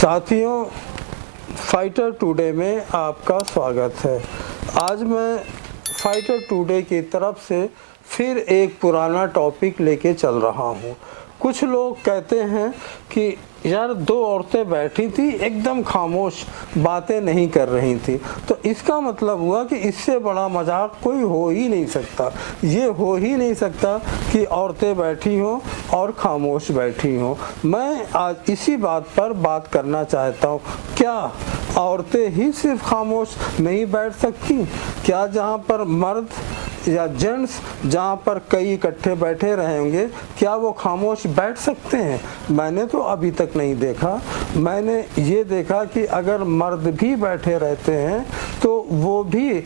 साथियों, fighter today में आपका स्वागत है। आज मैं फाइटर टुडे की तरफ से फिर एक पुराना टॉपिक लेके चल रहा हूँ। कुछ लोग कहते हैं कि यार दो औरतें बैठी थी, एकदम खामोश, बातें नहीं कर रही थी, तो इसका मतलब हुआ कि इससे बड़ा मजाक कोई हो ही नहीं सकता। ये हो ही नहीं सकता कि औरतें बैठी हों और खामोश बैठी हों। मैं आज इसी बात पर बात करना चाहता हूँ। क्या औरतें ही सिर्फ खामोश नहीं बैठ सकती? क्या जहाँ पर मर्द या जेंट्स जहाँ पर कई इकट्ठे बैठे रहेंगे, क्या वो खामोश बैठ सकते हैं? मैंने तो अभी तक नहीं देखा। मैंने ये देखा कि अगर मर्द भी बैठे रहते हैं तो वो भी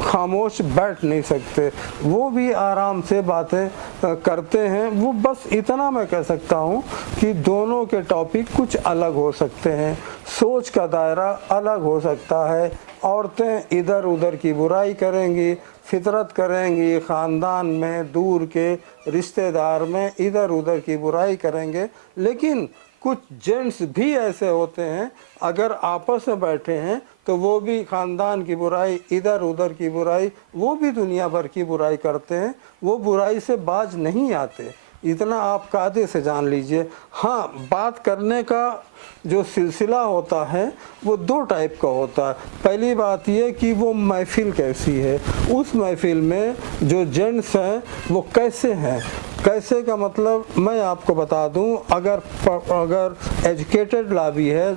खामोश बैठ नहीं सकते, वो भी आराम से बातें करते हैं। वो बस इतना मैं कह सकता हूँ कि दोनों के टॉपिक कुछ अलग हो सकते हैं, सोच का दायरा अलग हो सकता है। औरतें इधर उधर की बुराई करेंगी, फितरत करेंगी, ख़ानदान में, दूर के रिश्तेदार में इधर उधर की बुराई करेंगे। लेकिन कुछ जेंट्स भी ऐसे होते हैं, अगर आपस में बैठे हैं तो वो भी ख़ानदान की बुराई, इधर उधर की बुराई, वो भी दुनिया भर की बुराई करते हैं। वो बुराई से बाज नहीं आते, इतना आप कायदे से जान लीजिए। हाँ, बात करने का जो सिलसिला होता है वो दो टाइप का होता है। पहली बात ये कि वो महफिल कैसी है, उस महफिल में जो जेंट्स हैं वो कैसे हैं। कैसे का मतलब मैं आपको बता दूं, अगर एजुकेटेड लॉबी है,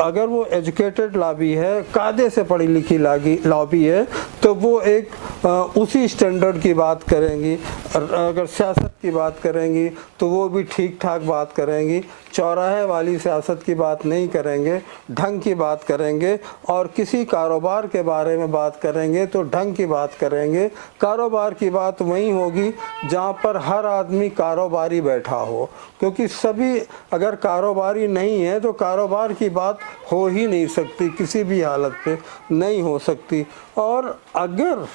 अगर वो एजुकेटेड लॉबी है, कायदे से पढ़ी लिखी लॉबी है, तो वो एक उसी स्टैंडर्ड की बात करेंगी। अगर सियासत की बात करेंगी तो वो भी ठीक ठाक बात करेंगी, चौराहे वाली सियासत की बात नहीं करेंगे, ढंग की बात करेंगे। और किसी कारोबार के बारे में बात करेंगे तो ढंग की बात करेंगे। कारोबार की बात वहीं होगी जहाँ पर हर आदमी कारोबारी बैठा हो, क्योंकि सभी अगर कारोबारी नहीं है तो कारोबार की बात हो ही नहीं सकती, किसी भी हालत पे नहीं हो सकती। और अगर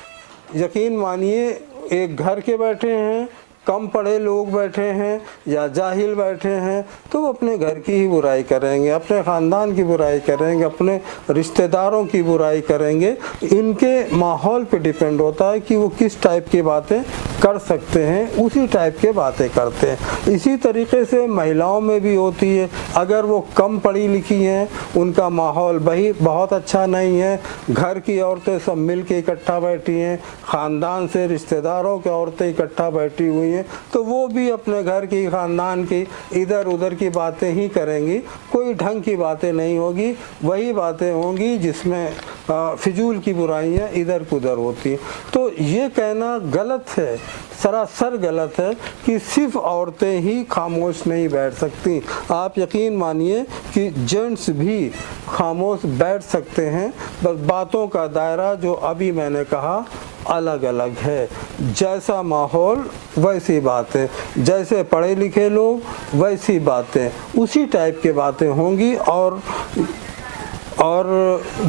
यकीन मानिए एक घर के बैठे हैं, कम पढ़े लोग बैठे हैं या जाहिल बैठे हैं, तो वो अपने घर की ही बुराई करेंगे, अपने ख़ानदान की बुराई करेंगे, अपने रिश्तेदारों की बुराई करेंगे। इनके माहौल पे डिपेंड होता है कि वो किस टाइप की बातें कर सकते हैं, उसी टाइप के बातें करते हैं। इसी तरीके से महिलाओं में भी होती है। अगर वो कम पढ़ी लिखी हैं, उनका माहौल वही बहुत अच्छा नहीं है, घर की औरतें सब मिल के इकट्ठा बैठी हैं, ख़ानदान से रिश्तेदारों की औरतें इकट्ठा बैठी हुई हैं, तो वो भी अपने घर की, ख़ानदान की इधर उधर की बातें ही करेंगी। कोई ढंग की बातें नहीं होगी, वही बातें होंगी जिसमें फिजूल की बुराइयां इधर उधर होती। तो ये कहना गलत है, सरासर गलत है कि सिर्फ औरतें ही खामोश नहीं बैठ सकती। आप यकीन मानिए कि जेंट्स भी खामोश बैठ सकते हैं, बस बातों का दायरा जो अभी मैंने कहा अलग अलग है। जैसा माहौल वैसी बातें, जैसे पढ़े लिखे लोग वैसी बातें, उसी टाइप की बातें होंगी। और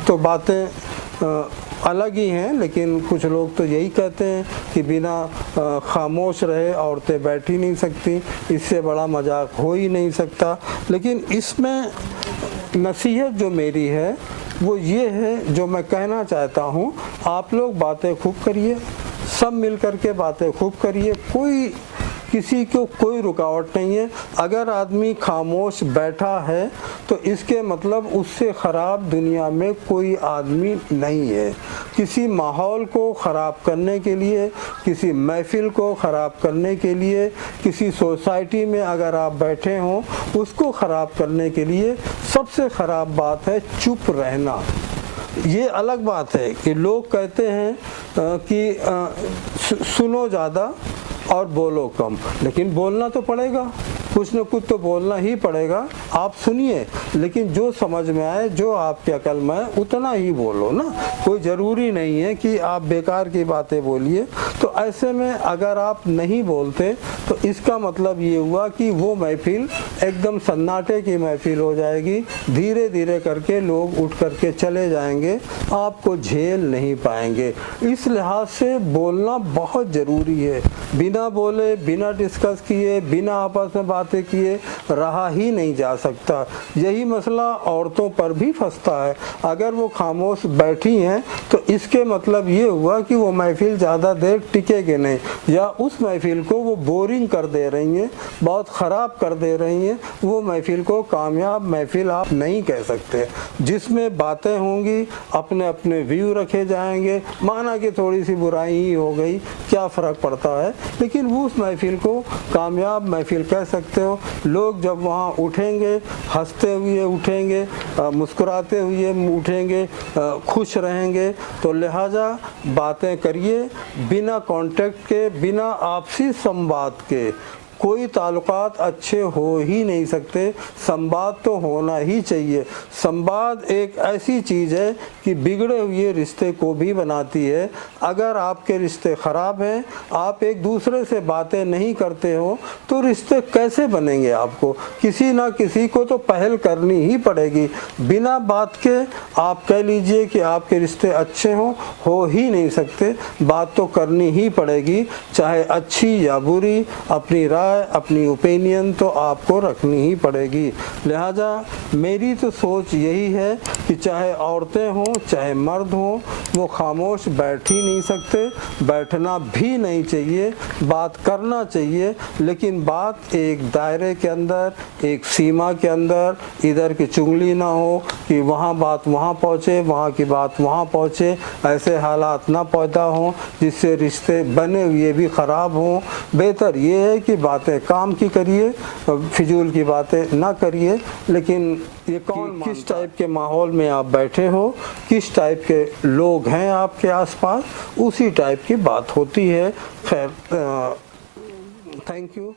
तो बातें अलग ही हैं, लेकिन कुछ लोग तो यही कहते हैं कि बिना खामोश रहे औरतें बैठ ही नहीं सकती, इससे बड़ा मजाक हो ही नहीं सकता। लेकिन इसमें नसीहत जो मेरी है वो ये है, जो मैं कहना चाहता हूँ, आप लोग बातें खूब करिए, सब मिल कर के बातें खूब करिए, कोई किसी को कोई रुकावट नहीं है। अगर आदमी खामोश बैठा है तो इसके मतलब उससे ख़राब दुनिया में कोई आदमी नहीं है। किसी माहौल को ख़राब करने के लिए, किसी महफिल को ख़राब करने के लिए, किसी सोसाइटी में अगर आप बैठे हों उसको ख़राब करने के लिए सबसे ख़राब बात है चुप रहना। ये अलग बात है कि लोग कहते हैं कि सुनो ज़्यादा और बोलो कम, लेकिन बोलना तो पड़ेगा, कुछ न कुछ तो बोलना ही पड़ेगा। आप सुनिए, लेकिन जो समझ में आए, जो आपके अकल में आए उतना ही बोलो ना। कोई ज़रूरी नहीं है कि आप बेकार की बातें बोलिए। तो ऐसे में अगर आप नहीं बोलते तो इसका मतलब ये हुआ कि वो महफिल एकदम सन्नाटे की महफिल हो जाएगी। धीरे धीरे करके लोग उठ करके चले जाएंगे, आपको झेल नहीं पाएंगे। इस लिहाज से बोलना बहुत ज़रूरी है। बिना बोले, बिना डिस्कस किए, बिना आपस में बात बातें किए रहा ही नहीं जा सकता। यही मसला औरतों पर भी फंसता है। अगर वो खामोश बैठी हैं तो इसके मतलब ये हुआ कि वो महफिल ज़्यादा देर टिकेगी नहीं, या उस महफिल को वो बोरिंग कर दे रही हैं, बहुत ख़राब कर दे रही हैं। वो महफिल को कामयाब महफिल आप नहीं कह सकते। जिसमें बातें होंगी, अपने अपने व्यू रखे जाएंगे, माना कि थोड़ी सी बुराई ही हो गई, क्या फ़र्क पड़ता है, लेकिन वो उस महफिल को कामयाब महफिल कह सकते हो। लोग जब वहाँ उठेंगे, हंसते हुए उठेंगे, मुस्कुराते हुए उठेंगे, खुश रहेंगे। तो लिहाजा बातें करिए बिना कांटेक्ट के, बिना आपसी संवाद के। कोई ताल्लुकात अच्छे हो ही नहीं सकते। संवाद तो होना ही चाहिए। संवाद एक ऐसी चीज़ है कि बिगड़े हुए रिश्ते को भी बनाती है। अगर आपके रिश्ते ख़राब हैं, आप एक दूसरे से बातें नहीं करते हो, तो रिश्ते कैसे बनेंगे? आपको किसी ना किसी को तो पहल करनी ही पड़ेगी। बिना बात के आप कह लीजिए कि आपके रिश्ते अच्छे हो ही नहीं सकते। बात तो करनी ही पड़ेगी, चाहे अच्छी या बुरी। अपनी राय, अपनी ओपिनियन तो आपको रखनी ही पड़ेगी। लिहाजा मेरी तो सोच यही है कि चाहे औरतें हों चाहे मर्द हों, वो खामोश बैठ ही नहीं सकते, बैठना भी नहीं चाहिए, बात करना चाहिए, लेकिन बात एक दायरे के अंदर, एक सीमा के अंदर। इधर की चुगली ना हो कि वहाँ बात वहाँ पहुँचे, वहाँ की बात वहाँ पहुँचे। ऐसे हालात ना पैदा हों जिससे रिश्ते बने हुए भी ख़राब हों। बेहतर ये है कि बातें काम की करिए, फिजूल की बातें ना करिए। लेकिन ये किस टाइप के माहौल में आप बैठे हो, किस टाइप के लोग हैं आपके आसपास, उसी टाइप की बात होती है। खैर, थैंक यू।